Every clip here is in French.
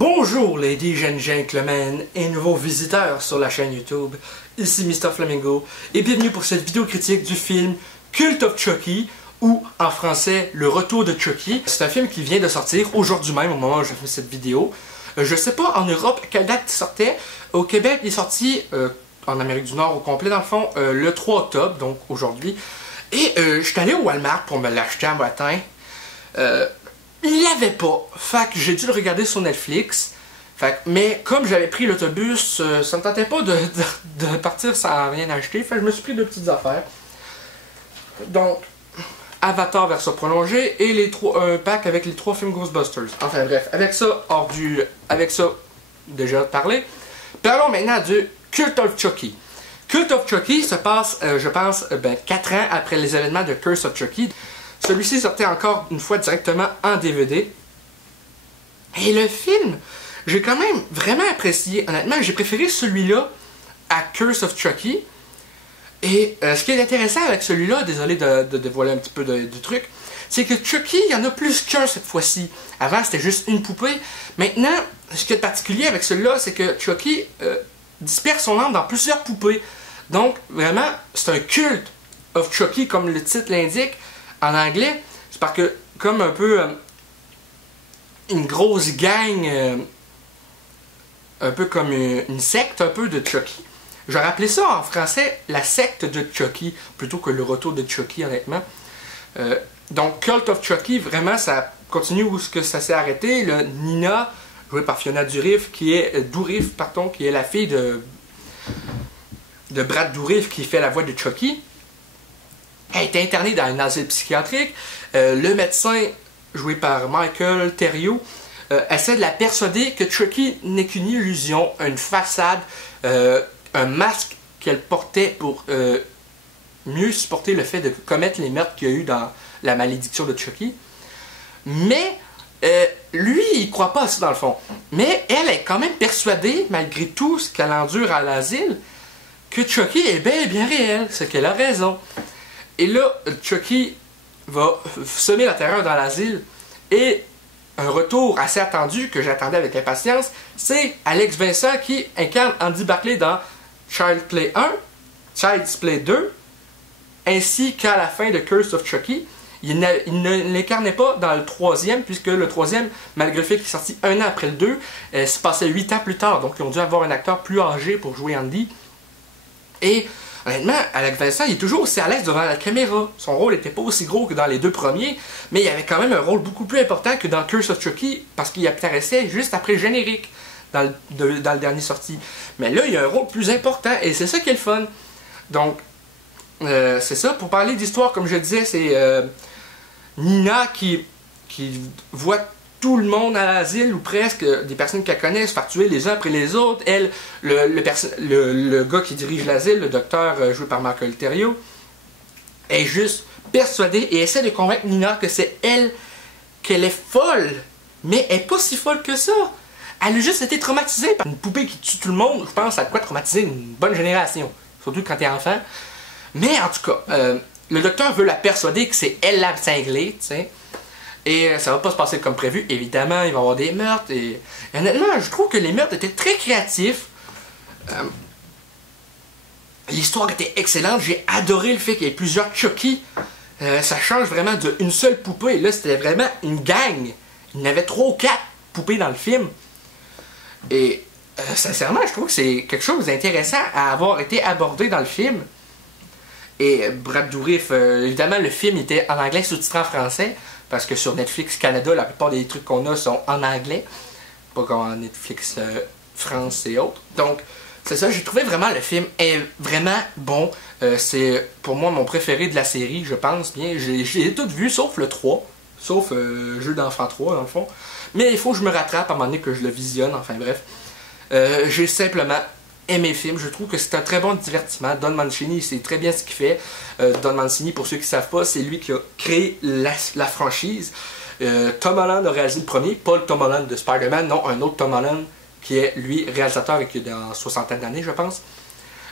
Bonjour ladies and gentlemen et nouveaux visiteurs sur la chaîne YouTube, ici Mr Flamingo et bienvenue pour cette vidéo critique du film Cult of Chucky ou en français Le Retour de Chucky. C'est un film qui vient de sortir aujourd'hui même au moment où je fais cette vidéo. Je sais pas en Europe quelle date il sortait. Au Québec il est sorti en Amérique du Nord au complet dans le fond le 3 octobre, donc aujourd'hui. Et je suis allé au Walmart pour me l'acheter un matin. Il l'avait pas, fait que j'ai dû le regarder sur Netflix. Mais comme j'avais pris l'autobus, ça me tentait pas de partir sans rien acheter. Fait que je me suis pris deux petites affaires. Donc, Avatar version prolongée et un pack avec les 3 films Ghostbusters. Enfin bref, avec ça déjà parlé. Parlons maintenant du Cult of Chucky. Cult of Chucky se passe, je pense, 4 ans après les événements de Curse of Chucky. Celui-ci sortait encore une fois directement en DVD. Et le film, j'ai quand même vraiment apprécié. Honnêtement, j'ai préféré celui-là à Curse of Chucky. Et ce qui est intéressant avec celui-là, désolé de dévoiler un petit peu du truc, c'est que Chucky, il y en a plus qu'un cette fois-ci. Avant, c'était juste une poupée. Maintenant, ce qui est particulier avec celui-là, c'est que Chucky disperse son âme dans plusieurs poupées. Donc, vraiment, c'est un culte of Chucky, comme le titre l'indique. En anglais, c'est parce que, comme un peu une grosse gang, un peu comme une secte un peu de Chucky. J'aurais appelé ça en français la secte de Chucky, plutôt que le retour de Chucky, honnêtement. Donc, Cult of Chucky, vraiment, ça continue où ça s'est arrêté. Le Nina, jouée par Fiona Dourif, qui est la fille de Brad Dourif, qui fait la voix de Chucky. Elle est internée dans un asile psychiatrique. Le médecin, joué par Michael Theriot, essaie de la persuader que Chucky n'est qu'une illusion, une façade, un masque qu'elle portait pour mieux supporter le fait de commettre les meurtres qu'il y a eu dans la malédiction de Chucky. Mais lui, il croit pas à ça dans le fond. Mais elle est quand même persuadée, malgré tout ce qu'elle endure à l'asile, que Chucky est bel et bien réel, c'est qu'elle a raison. Et là, Chucky va semer la terreur dans l'asile. Et un retour assez attendu que j'attendais avec impatience, c'est Alex Vincent qui incarne Andy Barclay dans Child's Play 1, Child's Play 2, ainsi qu'à la fin de Curse of Chucky. Il ne l'incarnait pas dans le 3e, puisque le 3e, malgré le fait qu'il est sorti un an après le 2, se passait 8 ans plus tard. Donc ils ont dû avoir un acteur plus âgé pour jouer Andy. Et honnêtement, Alex Vincent, il est toujours aussi à l'aise devant la caméra. Son rôle n'était pas aussi gros que dans les 2 premiers, mais il avait quand même un rôle beaucoup plus important que dans Curse of Chucky, parce qu'il apparaissait juste après le générique, dans le dernier sorti. Mais là, il a un rôle plus important, et c'est ça qui est le fun. Donc, c'est ça. Pour parler d'histoire, comme je disais, c'est Nina qui voit tout le monde à l'asile, ou presque, des personnes qu'elle connaît, se faire tuer les uns après les autres. Elle, le gars qui dirige l'asile, le docteur joué par Michael Theriot, est juste persuadé et essaie de convaincre Nina que c'est elle, qu'elle est folle. Mais elle n'est pas si folle que ça. Elle a juste été traumatisée par une poupée qui tue tout le monde. Je pense à quoi traumatiser une bonne génération, surtout quand t'es enfant. Mais en tout cas, le docteur veut la persuader que c'est elle la cinglée, tu sais. Et ça va pas se passer comme prévu, évidemment, il va y avoir des meurtres. Et honnêtement, je trouve que les meurtres étaient très créatifs. L'histoire était excellente, j'ai adoré le fait qu'il y ait plusieurs Chucky. Ça change vraiment d'une seule poupée. Et là, c'était vraiment une gang. Il y en avait 3 ou 4 poupées dans le film. Et sincèrement, je trouve que c'est quelque chose d'intéressant à avoir été abordé dans le film. Et Brad Dourif, évidemment, le film était en anglais sous-titré en français. Parce que sur Netflix Canada, la plupart des trucs qu'on a sont en anglais. Pas comme en Netflix France et autres. Donc, c'est ça, j'ai trouvé vraiment le film est vraiment bon. C'est pour moi mon préféré de la série, je pense bien. J'ai tout vu, sauf le 3. Sauf Jeu d'enfant 3, dans le fond. Mais il faut que je me rattrape à un moment donné que je le visionne, enfin bref. J'ai simplement aimé le film. Je trouve que c'est un très bon divertissement. Don Mancini, il sait très bien ce qu'il fait. Don Mancini, pour ceux qui ne savent pas, c'est lui qui a créé la franchise. Tom Holland a réalisé le premier, pas le Tom Holland de Spider-Man, non, un autre Tom Holland qui est, lui, réalisateur et qui est dans soixantaine d'années, je pense.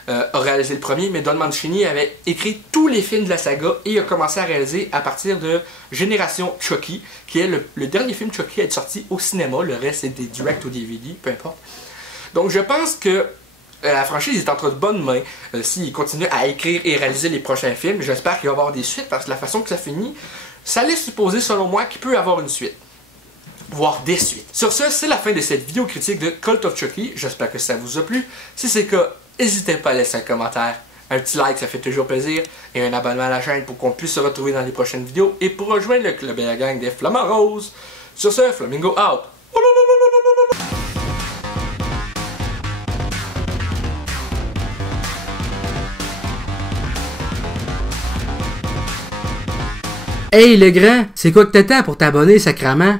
a réalisé le premier, mais Don Mancini avait écrit tous les films de la saga et a commencé à réaliser à partir de Génération Chucky, qui est le dernier film Chucky à être sorti au cinéma. Le reste, c'est des direct ou DVD, peu importe. Donc, je pense que la franchise est entre de bonnes mains. S'il continue à écrire et réaliser les prochains films, j'espère qu'il va y avoir des suites, parce que la façon que ça finit, ça laisse supposer, selon moi, qu'il peut y avoir une suite. Voire des suites. Sur ce, c'est la fin de cette vidéo critique de Cult of Chucky. J'espère que ça vous a plu. Si c'est le cas, n'hésitez pas à laisser un commentaire. Un petit like, ça fait toujours plaisir. Et un abonnement à la chaîne pour qu'on puisse se retrouver dans les prochaines vidéos. Et pour rejoindre le club et la gang des Flamants Roses. Sur ce, Flamingo out. Hey le grand, c'est quoi que t'attends pour t'abonner, sacrament?